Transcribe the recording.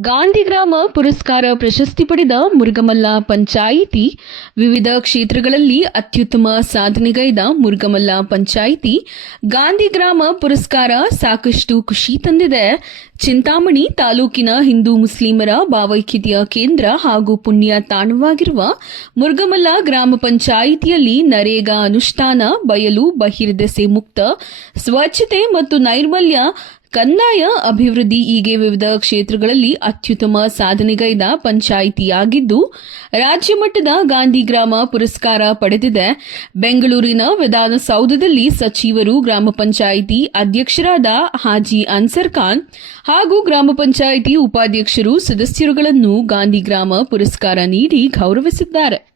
ಗಾಂಧಿಗ್ರಾಮ ಪುರಸ್ಕಾರ ಪ್ರಶಸ್ತಿ ಪಡೆದ ಮುರುಗಮಲ್ಲ ಪಂಚಾಯಿತಿ. ವಿವಿಧ ಕ್ಷೇತ್ರಗಳಲ್ಲಿ ಅತ್ಯುತ್ತಮ ಸಾಧನೆಗೈದ ಮುರುಗಮಲ್ಲ ಪಂಚಾಯಿತಿ. ಗಾಂಧಿಗ್ರಾಮ ಪುರಸ್ಕಾರ ಸಾಕಷ್ಟು ಖುಷಿ ತಂದಿದೆ. ಚಿಂತಾಮಣಿ ತಾಲೂಕಿನ ಹಿಂದೂ ಮುಸ್ಲಿಮರ ಭಾವೈಕ್ಯತೆಯ ಕೇಂದ್ರ ಹಾಗೂ ಪುಣ್ಯ ತಾಣವಾಗಿರುವ ಮುರುಗಮಲ್ಲ ಗ್ರಾಮ ಪಂಚಾಯಿತಿಯಲ್ಲಿ ನರೇಗಾ ಅನುಷ್ಠಾನ, ಬಯಲು, ಬಹಿರ್ದೆಸೆ ಮುಕ್ತ, ಸ್ವಚ್ಛತೆ ಮತ್ತು ನೈರ್ಮಲ್ಯ ಕಂದಾಯ ಅಭಿವೃದ್ಧಿ ಹೀಗೆ ವಿವಿಧ ಕ್ಷೇತ್ರಗಳಲ್ಲಿ ಅತ್ಯುತ್ತಮ ಸಾಧನೆಗೈದ ಪಂಚಾಯಿತಿಯಾಗಿದ್ದು, ರಾಜ್ಯ ಮಟ್ಟದ ಗಾಂಧಿ ಗ್ರಾಮ ಪುರಸ್ಕಾರ ಪಡೆದಿದೆ. ಬೆಂಗಳೂರಿನ ವಿಧಾನಸೌಧದಲ್ಲಿ ಸಚಿವರು ಗ್ರಾಮ ಪಂಚಾಯಿತಿ ಅಧ್ಯಕ್ಷರಾದ ಹಾಜಿ ಅನ್ಸರ್ ಖಾನ್ ಹಾಗೂ ಗ್ರಾಮ ಪಂಚಾಯಿತಿ ಉಪಾಧ್ಯಕ್ಷರು ಸದಸ್ಯರುಗಳನ್ನು ಗಾಂಧಿ ಗ್ರಾಮ ಪುರಸ್ಕಾರ ನೀಡಿ ಗೌರವಿಸಿದ್ದಾರೆ.